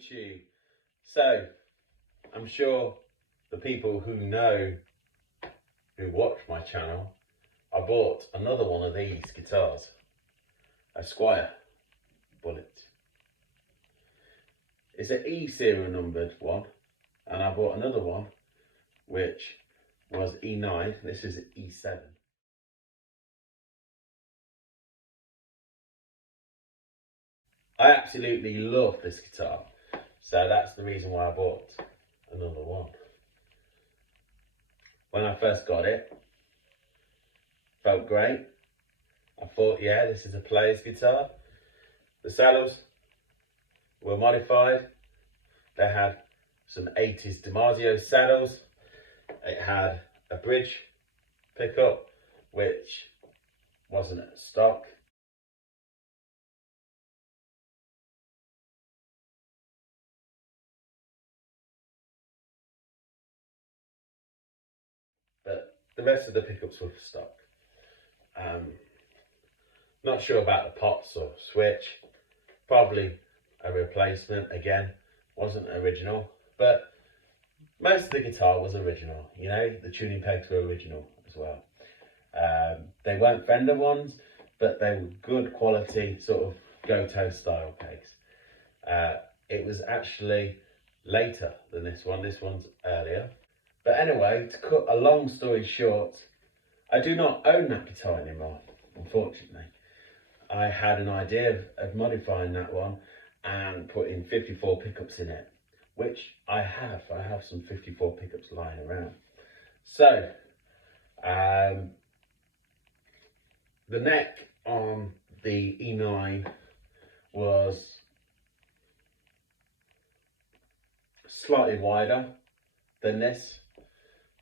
YouTube. So, I'm sure the people who watch my channel, I bought another one of these guitars, a Squier Bullet. It's an E serial numbered one, and I bought another one which was E9. This is E7. I absolutely love this guitar, so that's the reason why I bought another one. When I first got it, felt great. I thought, yeah, this is a player's guitar. The saddles were modified. They had some 80s DiMarzio saddles. It had a bridge pickup, which wasn't stock. But the rest of the pickups were stock. Not sure about the pots or switch. Probably a replacement again. Wasn't original, but most of the guitar was original. You know, the tuning pegs were original as well. They weren't Fender ones, but they were good quality sort of Goto style pegs. It was actually later than this one. This one's earlier. But anyway, to cut a long story short, I do not own that guitar anymore, unfortunately. I had an idea of modifying that one and putting 54 pickups in it, which I have. I have some 54 pickups lying around. So, the neck on the E9 was slightly wider than this.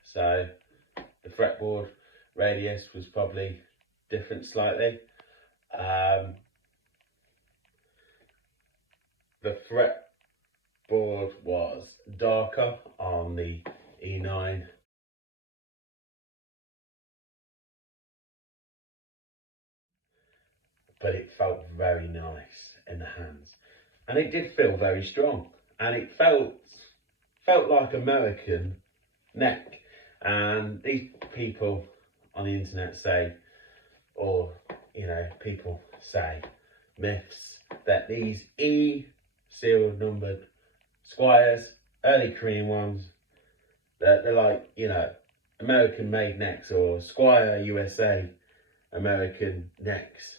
So the fretboard radius was probably different slightly. The fretboard was darker on the E9. But it felt very nice in the hands. And it did feel very strong. And it felt like American neck. And these people on the internet say, or you know, people say, myths, that these E serial numbered Squiers, early Korean ones, that they're like, you know, American made necks, or Squier USA American necks.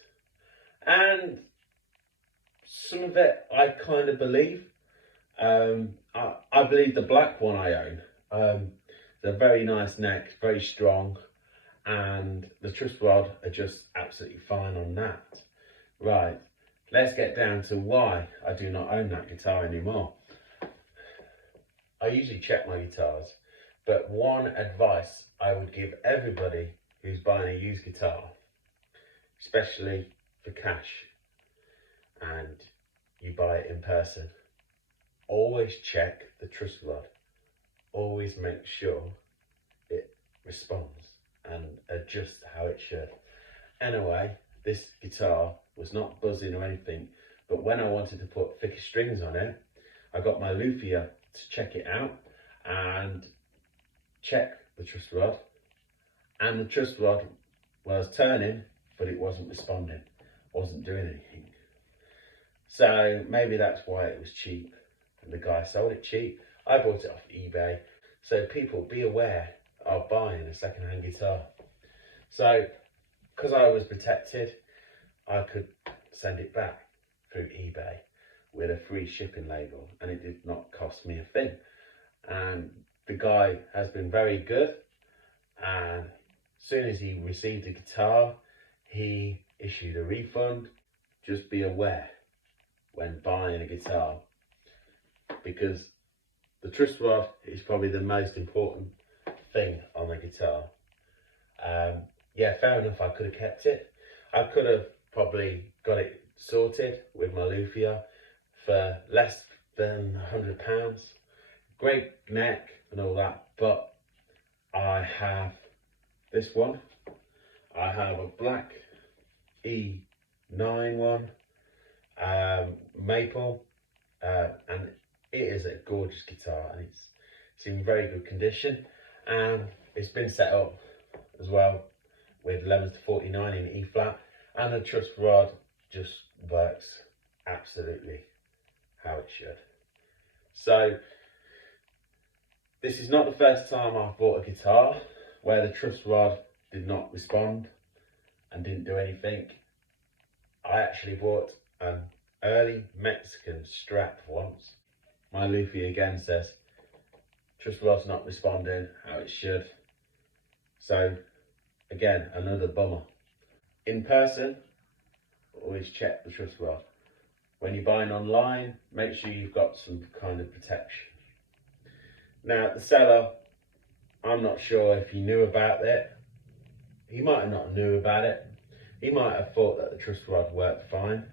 And some of it I kind of believe. I believe the black one I own. It's a very nice neck, very strong, and the truss rod are just absolutely fine on that. Right, let's get down to why I do not own that guitar anymore. I usually check my guitars, but one advice I would give everybody who's buying a used guitar, especially for cash, and you buy it in person, always check the truss rod. Always make sure it responds and adjusts how it should. Anyway, this guitar was not buzzing or anything, but when I wanted to put thicker strings on it, I got my luthier to check it out and check the truss rod. And the truss rod was turning, but it wasn't responding, wasn't doing anything. So maybe that's why it was cheap. And the guy sold it cheap. I bought it off eBay. So people, be aware of buying a second-hand guitar. So, because I was protected, I could send it back through eBay with a free shipping label, and it did not cost me a thing. And the guy has been very good, and as soon as he received the guitar, he issued a refund. Just be aware when buying a guitar, because the truss rod is probably the most important thing on the guitar. Yeah, fair enough, I could have kept it. I could have probably got it sorted with my luthier for less than £100. Great neck and all that, but I have this one. I have a black E9 one, maple, and it is a gorgeous guitar, and it's in very good condition, and it's been set up as well with 11s to 49 in E flat, and the truss rod just works absolutely how it should. So this is not the first time I've bought a guitar where the truss rod did not respond and didn't do anything. I actually bought an early Mexican Strat once. My luthier again says truss rod's not responding how it should. So again, another bummer. In person, always check the truss rod. When you're buying online, make sure you've got some kind of protection. Now, the seller, I'm not sure if he knew about it. He might have not knew about it. He might have thought that the truss rod worked fine.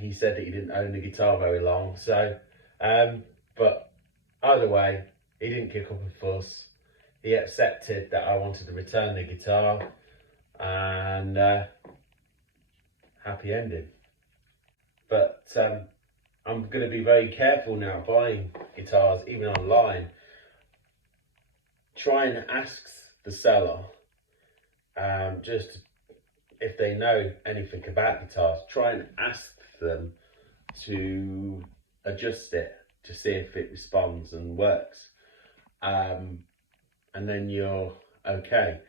He said that he didn't own the guitar very long, so, but either way, he didn't kick up a fuss. He accepted that I wanted to return the guitar, and happy ending. But I'm going to be very careful now buying guitars, even online. Try and ask the seller, just if they know anything about guitars, try and ask them to adjust it to see if it responds and works. And then you're okay.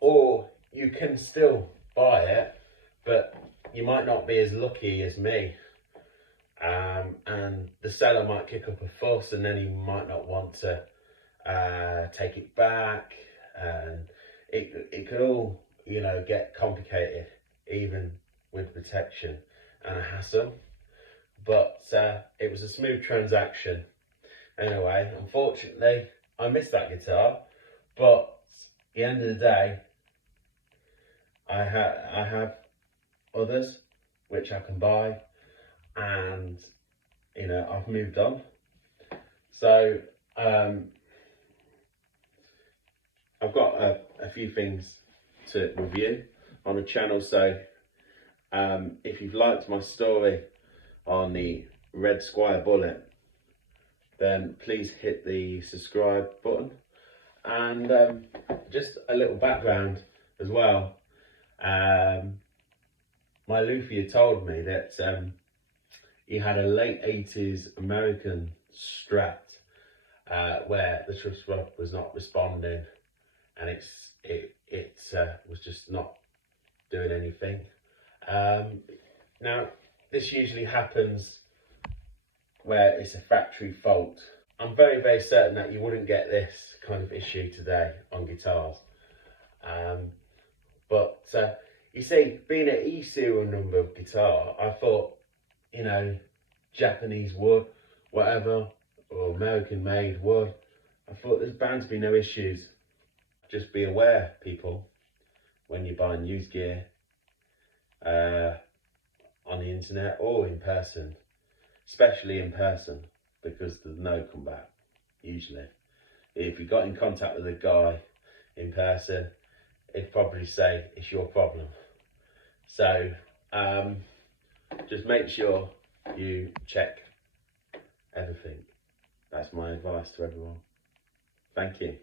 Or you can still buy it, but you might not be as lucky as me. And the seller might kick up a fuss, and then he might not want to take it back, and it could all, you know, get complicated, even with protection and a hassle. But it was a smooth transaction. Anyway, unfortunately, I missed that guitar, but at the end of the day, I have others which I can buy, and you know, I've moved on. So I've got a few things to review on the channel. So if you've liked my story on the red Squier bullet, then please hit the subscribe button. And just a little background as well. My luthier told me that he had a late 80s American Strat where the truss rod was not responding, and it was just not doing anything. Now, this usually happens where it's a factory fault. I'm very, very certain that you wouldn't get this kind of issue today on guitars. But you see, being an E serial number of guitar, I thought, you know, Japanese wood, whatever, or American made wood, I thought there's bound to be no issues. Just be aware, people, when you're buying used gear on the internet or in person, especially in person, because there's no comeback usually. If you got in contact with a guy in person, he'd probably say it's your problem. So just make sure you check everything. That's my advice to everyone. Thank you.